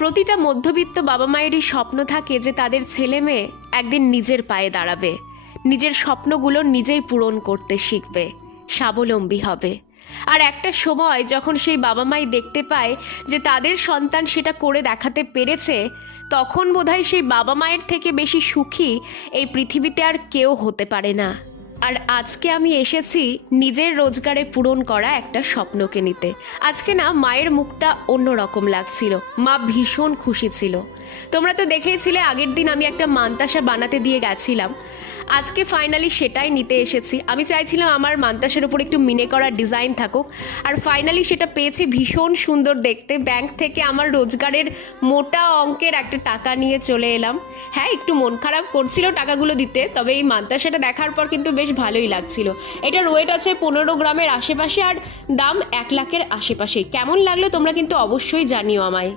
প্রতিটা মধ্যবিত্ত বাবা মায়েরই স্বপ্ন থাকে যে তাদের ছেলে মেয়ে একদিন নিজের পায়ে দাঁড়াবে, নিজের স্বপ্নগুলো নিজেই পূরণ করতে শিখবে, স্বাবলম্বী হবে। আর একটা সময় যখন সেই বাবা মাই দেখতে পায় যে তাদের সন্তান সেটা করে দেখাতে পেরেছে, তখন বোধহয় সেই বাবা মায়ের থেকে বেশি সুখী এই পৃথিবীতে আর কেউ হতে পারে না। আর আজকে আমি এসেছি নিজের রোজগারে পূরণ করা একটা স্বপ্নকে নিতে। আজকে না মায়ের মুখটা অন্যরকম লাগছিল, মা ভীষণ খুশি ছিল। তোমরা তো দেখেইছিলে আগের দিন আমি একটা মান্তাসা বানাতে দিয়ে গেছিলাম, আজকে ফাইনালি সেটাই নিতে এসেছি। আমি চাইছিলাম আমার মান্তাসার উপর একটু মিনে করা ডিজাইন থাকুক, আর ফাইনালি সেটা পেয়েছি, ভীষণ সুন্দর দেখতে। ব্যাংক থেকে আমার রোজগারের মোটা অঙ্কের একটা টাকা নিয়ে চলে এলাম। হ্যাঁ, একটু মন খারাপ করছিল টাকাগুলো দিতে, তবে এই মান্তাসাটা দেখার পর কিন্তু বেশ ভালোই লাগছিল। এটার ওয়েট আছে 15 গ্রামের আশেপাশে আর দাম 1 লাখের আশেপাশেই। কেমন লাগলো তোমরা কিন্তু অবশ্যই জানিও আমায়।